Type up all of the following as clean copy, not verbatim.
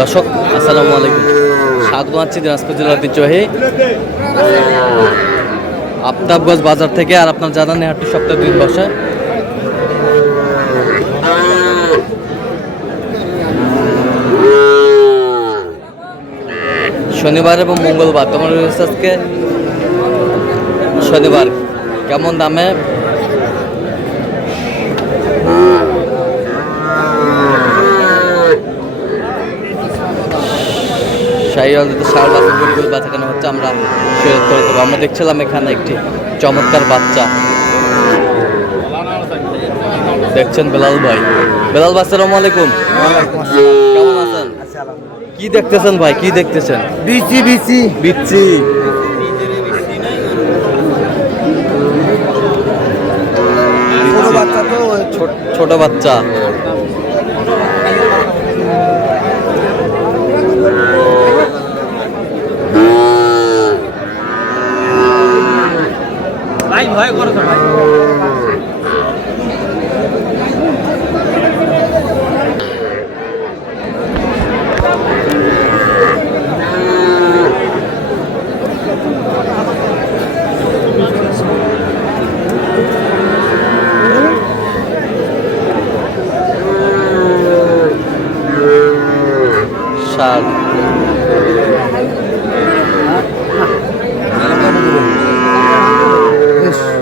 দর্শক আসসালামু আলাইকুম, স্বাগত জানাচ্ছি দিনাজপুর জেলার ঐতিহ্যবাহী আফতাবগঞ্জ বাজার থেকে। আর আপনার জানান হাটটি সপ্তাহে 2 দিন বসে। শনিবার এবং মঙ্গলবার। তোমার আজকে শনিবার। কেমন দামে বাচ্চাখানা হচ্ছে, আমরা শেয়ার করে দেবো। আমরা দেখছিলাম এখানে একটি চমৎকার বাচ্চা দেখছেন। বেলাল ভাই, বেলাল ভাই আসসালামু আলাইকুম, কেমন আছেন? কি দেখতেছেন ভাই, কি দেখতেছেন? বিচি বিচি বিচ্ছি। ছোট বাচ্চা। ভাই ভয় করো তো ভাই।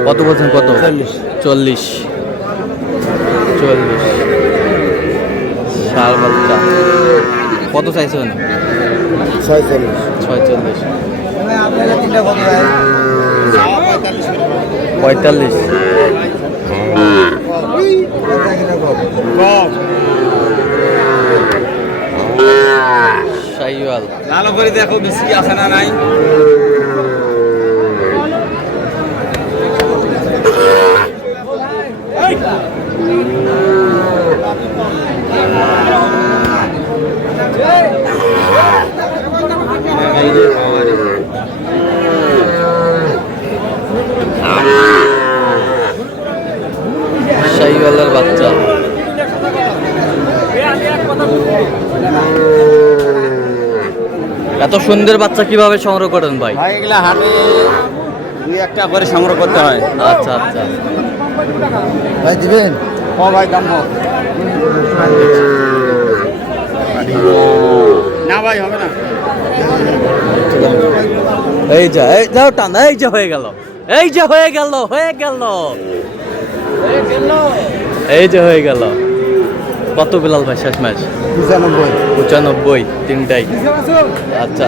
কত বলছেন? কত? 40 সার বাচ্চা। কত চাইছেন? 46। 45। শাইওয়াল ভালো করে দেখো, বেশি আছে না নাই? শাইওয়ালের বাচ্চা। এত সুন্দর বাচ্চা কিভাবে সংগ্রহ করেন ভাই? এগুলা হাটে 2-1টা করে সংগ্রহ করতে হয়। আচ্ছা আচ্ছা ভাই দিবেন? ভাই দাম না ভাই, হবে না। এই যা, এই যাও টান, এই যে হয়ে গেল, এই যে হয়ে গেল, এই যে হয়ে গেল। কত বেলাল ভাই শেষ ম্যাচ? 95 তিনটাই। আচ্ছা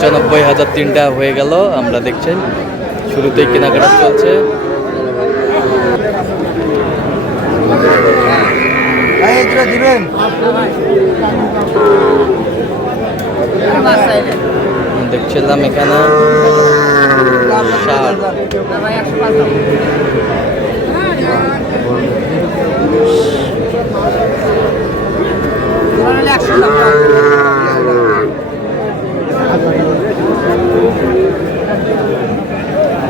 95,000 তিনটা হয়ে গেল। আমরা দেখছেন শুরুতেই কেনাকাটা চলছে। দিবেন? দেখছিলাম এখানে সার।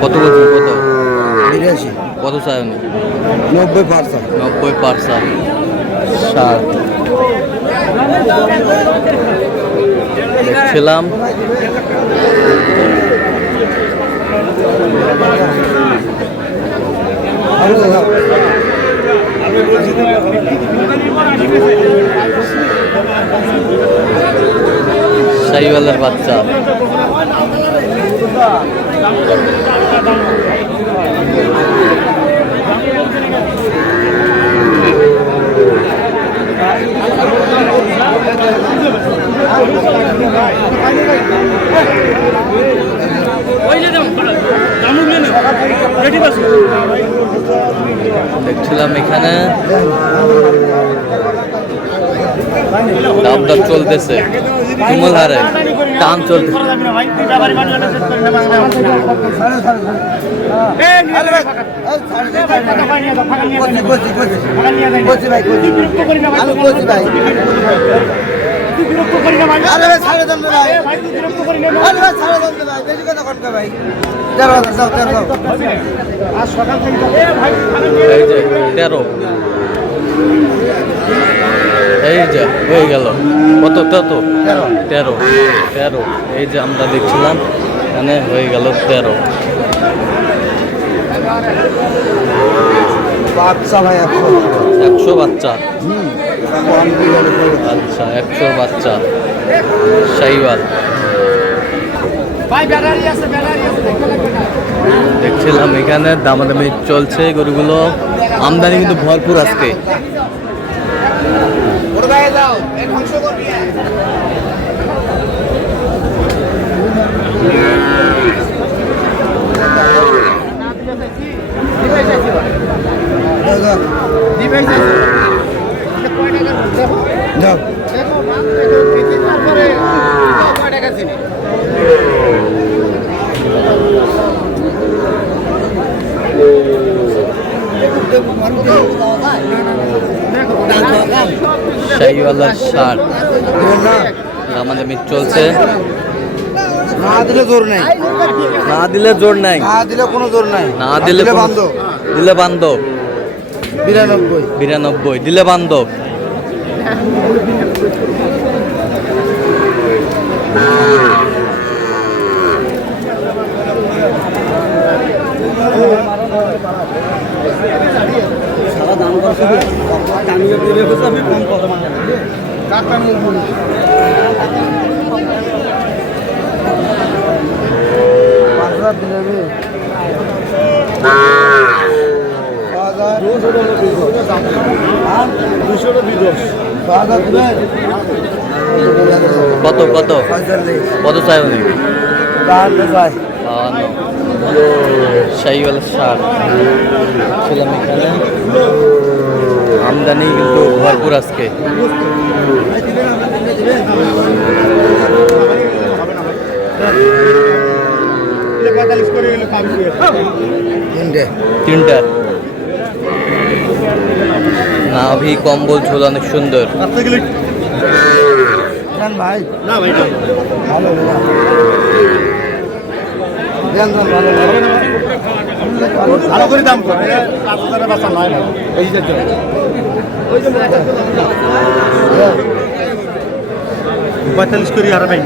কত বলছেন? কত? 82। কত চাই? 90%। 90% সার দেখছিলাম। শাইওয়ালের বাচ্চা। দেখছিলাম এখানে দাম দর চলতেছে, তুমুল হারে টান চলতেছে। এই যে 13, এই যে হয়ে গেল কত কত 13 13 এই যে আমরা দেখছিলাম এখানে হয়ে গেল 13 বাচ্চা ভাই 100 বাচ্চা আচ্ছা 100 বাচ্চা শাহিওয়াল দেখছিলাম এখানে দামাদামি চলছে গরুগুলো আমদানি কিন্তু ভরপুর আজকে শাহিওয়ালার ষাট দামাদামি চলছে না দিলে জোর নেই না দিলে জোর নাই না দিলে কোনো জোর নাই না দিলে বান্ধব দিলে বান্ধব 92 92 দিলে বান্ধব কত কত কত চাই উনি শাহিওয়ালার ষাট ছিলাম এখানে আমদানি কিন্তু ভরপুর আজকে তিনটা নাভি কম্বল ঝোল অনেক সুন্দর ভাই ভালো করে দাম করে 5000 বাচ্চা নয় এই যে 45 করি আর ভাই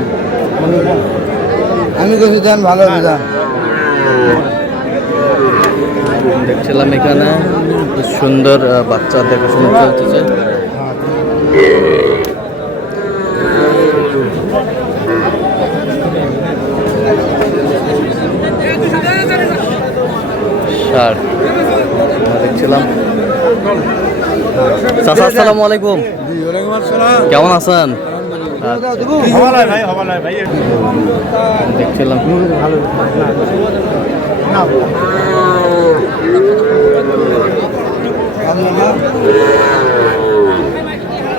আমি কইছি দাম ভালো দাম দেখছিলাম এখানে বেশ সুন্দর বাচ্চা দেখাশোনা চলতেছে ষাট দেখছিলাম চাচা আসসালামু আলাইকুম কেমন আছেন দেখছিলাম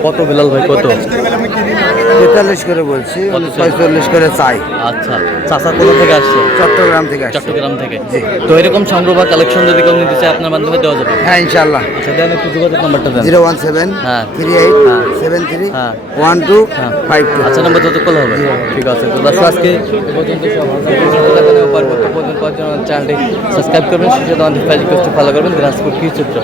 কত বিলাল ভাই কত 43 করে বলছি 45 করে চাই আচ্ছা চাচা কোথা থেকে আসছে চট্টগ্রাম থেকে আসছে চট্টগ্রাম থেকে তো এরকম সংগ্রহ বা কালেকশন যদি কেউ নিতে চায় আপনার মাধ্যমে দেওয়া যাবে হ্যাঁ ইনশাআল্লাহ আচ্ছা দেন একটু যোগাযোগ নাম্বারটা দেন 017 হ্যাঁ 38 73 হ্যাঁ 12 হ্যাঁ 52 আচ্ছা নাম্বার যত কল হবে ঠিক আছে তো দর্শক আজকে এ পর্যন্ত সব পরবর্তী চ্যানেলটি সাবস্ক্রাইব করবেন সেটা আমাদের ফেসবুক পেজটি ফলো করবেন দিনাজপুর কি চিত্র